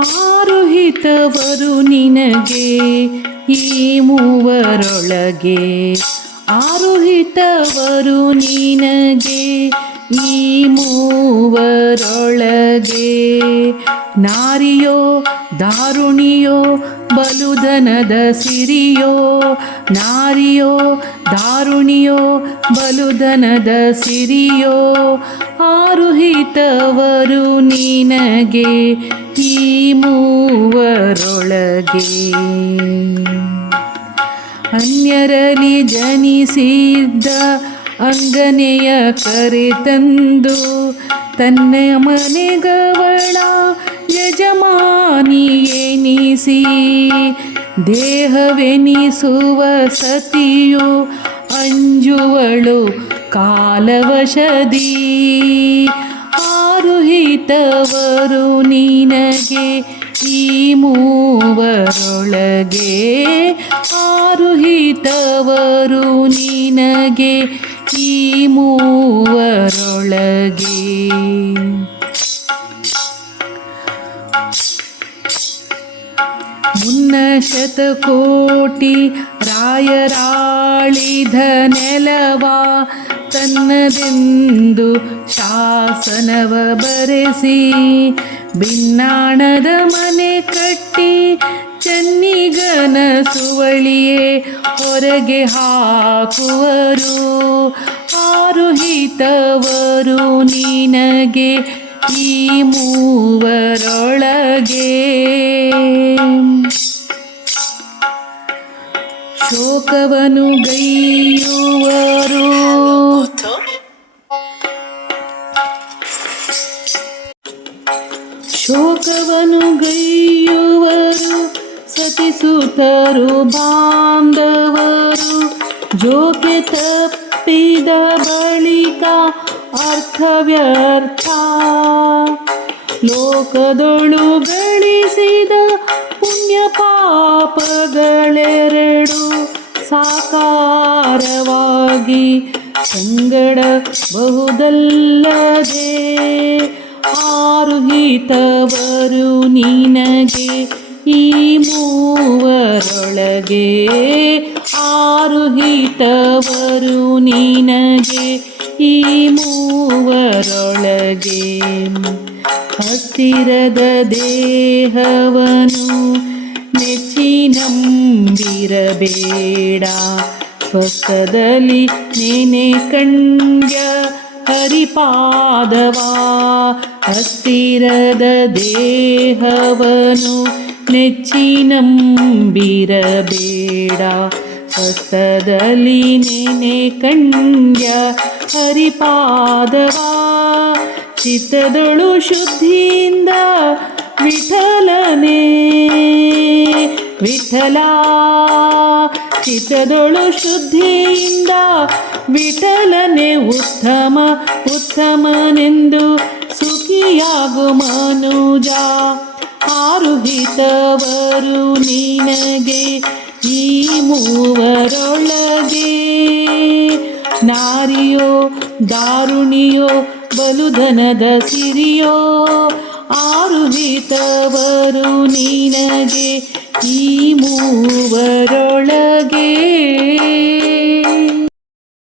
ಆರುಹಿತವರು ನಿನಗೆ ಈ ಮೂವರೊಳಗೆ, ಆರುಹಿತವರು ನಿನಗೆ ಈ ಮೂವರೊಳಗೆ. ನಾರಿಯೋ ದಾರುಣಿಯೋ ಬಲುಧನದ ಸಿರಿಯೋ, ನಾರಿಯೋ ದಾರುಣಿಯೋ ಬಲುಧನದ ಸಿರಿಯೋ, ಆರುಹಿತವರು ನಿನಗೆ ಈ ಮೂವರೊಳಗೆ. ಅನ್ಯರಲ್ಲಿ ಜನಿಸಿದ್ದ ಅಂಗನೆಯ ಕರೆತಂದು ತನ್ನ ಮನೆಗವಳ ಯಜಮಾನಿಯೆನಿಸಿ, ದೇಹವೆನಿಸುವ ಸತಿಯು ಅಂಜುವಳು ಕಾಲವಶದಿ. ಆರುಹಿತವರು ನಿನಗೆ ಈ ಮೂವರೊಳಗೆ, ಆರುಹಿತವರು ನಿನಗೆ ಈ ಮೂವರೊಳಗೆ. ಮುನ್ನ ಶತಕೋಟಿ ರಾಯರಾಳಿದ ನೆಲವ ತನ್ನದೆಂದು ಶಾಸನವ ಬರೆಸಿ, ಭಿನ್ನಾಣದ ಮನೆ ಕಟ್ಟಿ ಚೆನ್ನಿಗನ ಸುವಳಿಯೇ ಹೊರಗೆ ಹಾಕುವರು. ಆರುಹಿತವರು ನಿನಗೆ ಈ ಮೂವರೊಳಗೆ. ಶೋಕವನು ಗೈಯುವರು, ಶೋಕವನು ಗೈಯುವರು ಸತಿಸುತ್ತರು ಬಾಂಧವರು. ಜೋಕೆ ತಪ್ಪಿದ ಬಳಿಕ ಅರ್ಥ ವ್ಯರ್ಥ, ಲೋಕದೊಳು ಗಳಿಸಿದ ಪುಣ್ಯ ಪಾಪಗಳೆರಡು ಸಾಕಾರವಾಗಿ ಸಂಗಡ ಬಹುದಲ್ಲದೆ. ಆರುಹಿತವರು ನಿನಗೆ ಈ ಮೂವರೊಳಗೆ, ಆರುಹಿತವರು ನಿನಗೆ ಈ ಮೂವರೊಳಗೆ. ಹತ್ತಿರದ ದೇಹವನು ನೆಚ್ಚಿ ನಂಬಿರಬೇಡ, ಸ್ವಸ್ಥದಲ್ಲಿ ನೆನೆ ಕಂಡ್ಯ ಹರಿಪಾದವಾ. ಹತ್ತಿರದ ದೇಹವನು ನೆಚ್ಚಿ ನಂಬಿರಬೇಡ, ಸ್ವಸ್ಥದಲ್ಲಿ ನೆನೆ ಕಂಡ್ಯ ಹರಿಪಾದವಾ. ಚಿತ್ತದೊಳು ಶುದ್ಧಿಯಿಂದ ವಿಠಲನೇ ವಿಠಲ, ಚಿತ್ತದೊಳು ಶುದ್ಧಿಯಿಂದ ವಿಠಲನೆ ಉತ್ತಮ ಉತ್ತಮನೆಂದು ಸುಖಿಯಾಗು ಮನುಜ. ಆರುಹಿತವರು ನಿನಗೆ ಈ ಮೂವರೊಳಗೆ. ನಾರಿಯೋ ದಾರುಣಿಯೋ ಬಲುಧನದ ಸಿರಿಯೋ, ಆರುಹಿತವರು ನಿನಗೆ ಈ ಮೂವರೊಳಗೆ.